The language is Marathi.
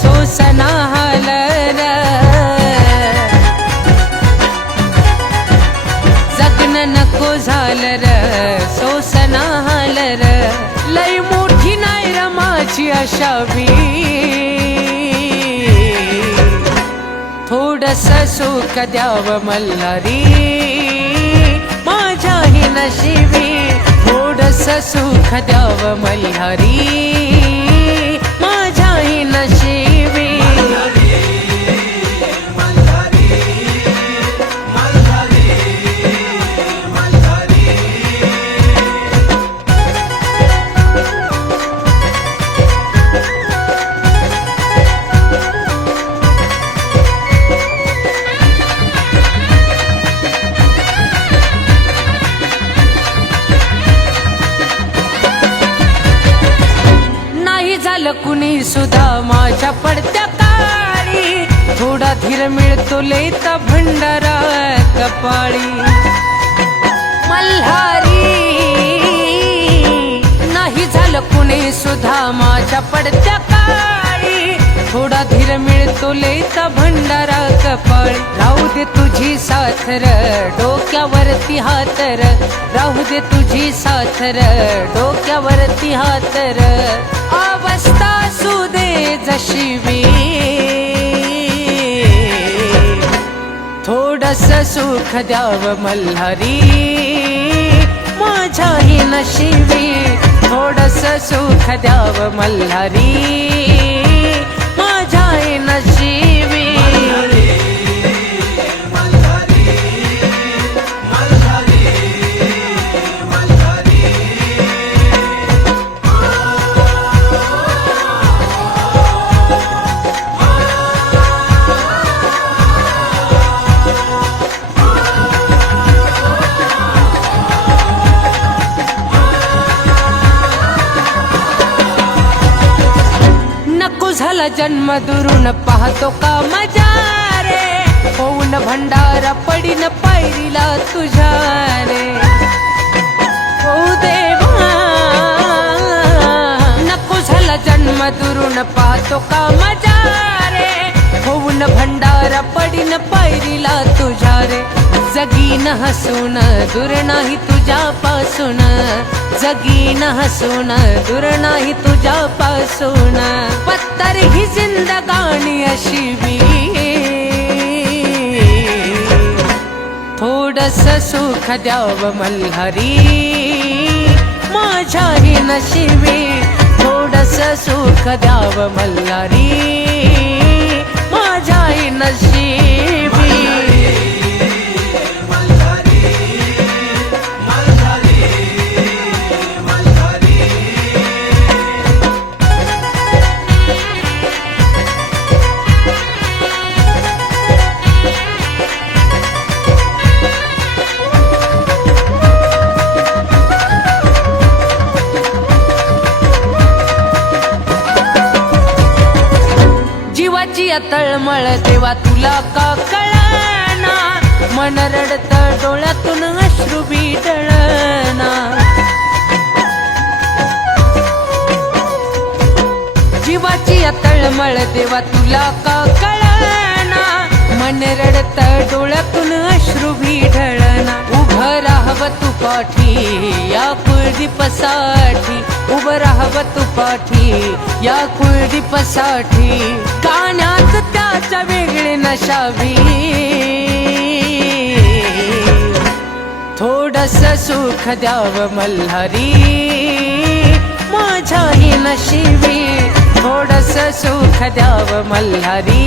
सोसना हालर जगन नको झालं र सोसना हालर लई मोठी नाही र माझी आशा बी थोडस सुख द्यावं मल्हारी माझ्याही नशिबी थोडस सुख द्यावं मल्हारी माझ्याही नशिबी झालं कुणी सुद्धा माझ्या पडत्या काळी थोडा धीर मिळतो लेता भंडारा कपाळी मल्हारी नाही झालं कुणी सुद्धा माझ्या पडत्या काळी थोडा धीर मिळतो लेता भंडारा कपाळी राहू दे तुझी साथर डोक्यावरती हातर राहू दे तुझी साथर डोक्यावरती हातर अवस्था सुदे जशी बी थोडस सुख द्यावं मल्हारी माझ्याही नशिबी थोडस सुख द्यावं मल्हारी माझ्याही नशिबी झाला जन्म दुरून पाहतो का मजा रे होऊन भंडारा पडीन पायरीला तुझ्या रे हो देवा नको झाला जन्म दुरून पाहतो का मजा रे होऊन भंडारा पडीन पायरीला तुझ्या रे जगीन हसून दूर नाही तुझ्यापासून जगीन हसून दूर नाही तुझ्यापासून पत्तर ही जिंदगानी अशी बी थोडस सुख द्यावं मल्हारी माझ्याही नशिबी थोडस सुख द्यावं मल्हारी माझ्याही नशिबी तळमळ तेव्हा तुला का कळना मन रडत डोळ्यातून अश्रू बिडळना जीवाची तळमळ तेव्हा तुला का कळना मन रडत डोळ्यातून अश्रू बिडळना उभं राहावं तू पाठी या कुलदीपासाठी उभं राहावं तू पाठी या कुलदीपासाठी गाण्यात त्याच्या वेगळे नशावी थोडस सुख द्यावं मल्हारी माझ्याही नशिबी थोडस सुख द्यावं मल्हारी